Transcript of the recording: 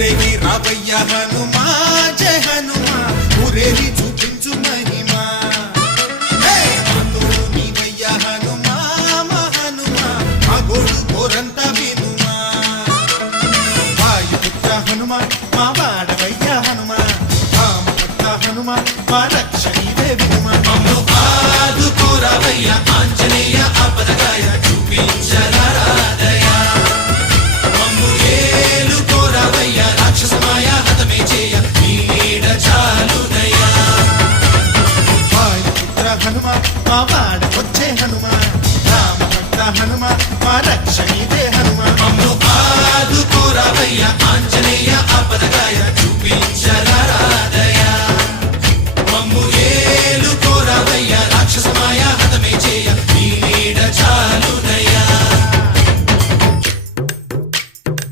ఊరేగి రావయ్య హనుమా జయ హనుమా ఊరేగి చూపించు మహిమా తోడు నీవయ్య హనుమా మా హనుమా మా గోడు కోరంత వినుమా వాయుపుత్ర హనుమా మా వాడవయ్య హనుమా రామపుత్ర హనుమా మా రక్షణీవే వినుమా మమ్ము ఆదుకోరావయ్య ఆంజనేయ ఆపదగాయ చూపించరాదయ మమ్ము ఏలుకోరావయ్య రాక్షసమాయ హతమే చేయ నీడ చాలుదయ వాయుపుత్ర హనుమా మా వాడవచ్చే హనుమా రామభక్త హనుమా మా రక్షణీవే హనుమా మమ్ము ఆదుకోరావయ్య